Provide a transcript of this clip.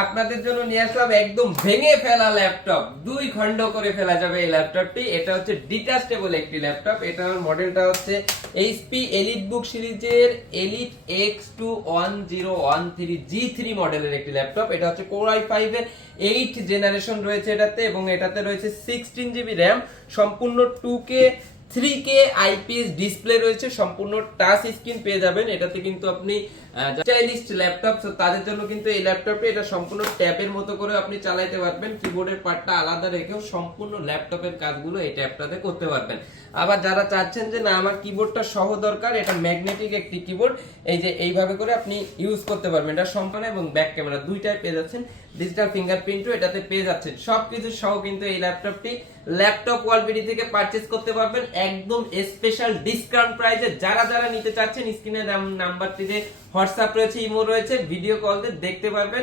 আপনাদের জন্য নিয়ে আসলাম একদম ভেঙে ফেলা ল্যাপটপ, দুই খণ্ড করে ফেলা যাবে এই ল্যাপটপটি। এটা হচ্ছে ডিটাচেবল একটি ল্যাপটপ। এটার মডেলটা হচ্ছে এইচপি এলিটবুক সিরিজের এলিট X21013G3 মডেলের একটি ল্যাপটপ। এটা হচ্ছে Core i5 এর 8 জেনারেশন রয়েছে এটাতে, এবং এটাতে রয়েছে 16GB র্যাম, সম্পূর্ণ 2K 3K আইপিএস ডিসপ্লে রয়েছে, সম্পূর্ণ টাচ স্ক্রিন পেয়ে যাবেন এটাতে। কিন্তু আপনি স্টাইলিশ ল্যাপটপ, তো তাদের জন্য কিন্তু এই ল্যাপটপে এটা সম্পূর্ণ ট্যাবের মতো করে আপনি চালাতে পারবেন, কিবোর্ডের পার্টটা আলাদা রেখেও সম্পূর্ণ ল্যাপটপের কাজগুলো এই ট্যাবটাতে করতে পারবেন। আবার যারা চাচ্ছেন যে না আমার কিবোর্ডটা সহ দরকার, এটা ম্যাগনেটিক একটি কিবোর্ড, এই যে এইভাবে করে আপনি ইউজ করতে পারবেন। এটা সম্পূর্ণ এবং ব্যাক ক্যামেরা দুইটাই পেয়ে যাচ্ছেন, ডিজিটাল ফিঙ্গারপ্রিন্টও এটাতে পেয়ে যাচ্ছেন। সবকিছু সহ কিন্তু এই ল্যাপটপটি ল্যাপটপ ওয়ালবিডি থেকে পারচেজ করতে পারবেন একদম স্পেশাল ডিসকাউন্ট প্রাইসে। যারা যারা নিতে চাচ্ছেন স্ক্রিনে নাম্বারটিতে হোয়াটসঅ্যাপ রয়েছে, ইমো রয়েছে, ভিডিও কল দিয়ে দেখতে পারবেন।